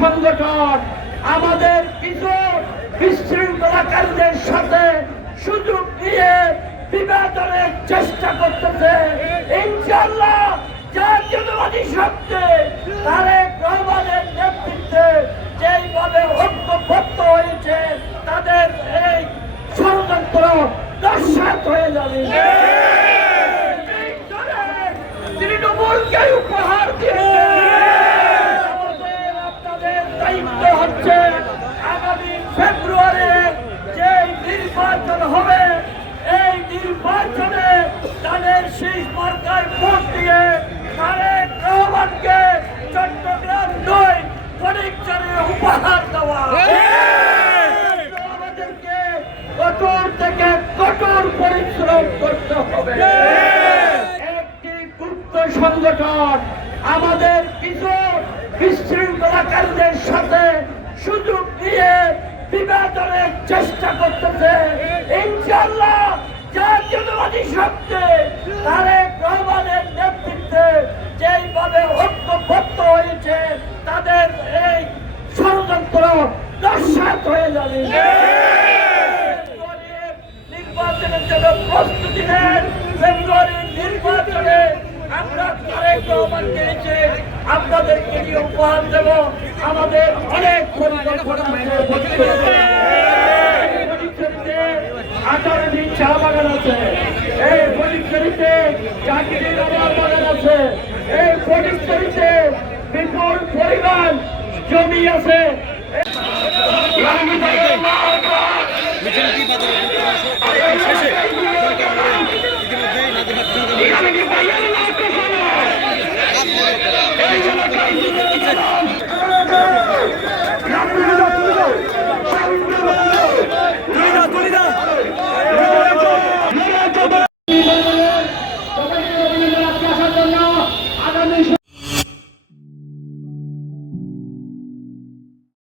সংগঠন, আমাদের কিছু বিশৃঙ্খলাকারীদের সাথে সুযোগ নিয়ে বিভাজনের চেষ্টা করতেছে। ইনশাল্লাহ জাতীয়তাবাদী শক্তি তারেক রহমানের নেতৃত্বে যেইভাবে ঐক্যবদ্ধ হয়েছে, তাদের এই ষড়যন্ত্র দর্শাত হয়ে যাবে তৃণমূলকে উপহার দিয়েছে আমাদের আপনাদের দায়িত্ব হচ্ছে আগামী ফেব্রুয়ারি যে নির্বাচন হবে এই নির্বাচনে তাদের শেষ মার্কায় ভোট দিয়ে তারেক রহমানকে চট্টগ্রাম নয় ফটিকচরে উপহার দেওয়া। আমাদেরকে কঠোর থেকে কঠোর পরিশ্রম করতে হবে। একটি গুপ্ত সংগঠন আমাদের কিছু বিশৃঙ্খলাকারীদের সাথে সুযোগ নিয়ে বিভাজনের চেষ্টা করতেছে। ইনশাল্লাহ জাতীয়তাবাদী শক্তি, তারেক রহমানের নেতৃত্বে যেইভাবে ঐক্যবদ্ধ হয়েছে, তাদের এই ষড়যন্ত্র দর্শাত হয়ে যাবে। নির্বাচনের জন্য প্রস্তুতি নেন। ফেব্রুয়ারির নির্বাচনে আমরা তারেক রহমানকে এসে আপনাদেরকে উপহার দেব। আমাদের অনেক পরিকল্পনা আছে ফটিকছড়িতে। ফটিকছড়িতে আঠারোটি চা বাগান আছে। এই ফটিকছড়িতে চাকরির আবার বাগান আছে। এই ফটিকছড়িতে বিপুল পরিমাণ জমি আছে। মিছিলটি বাজারে? শেষে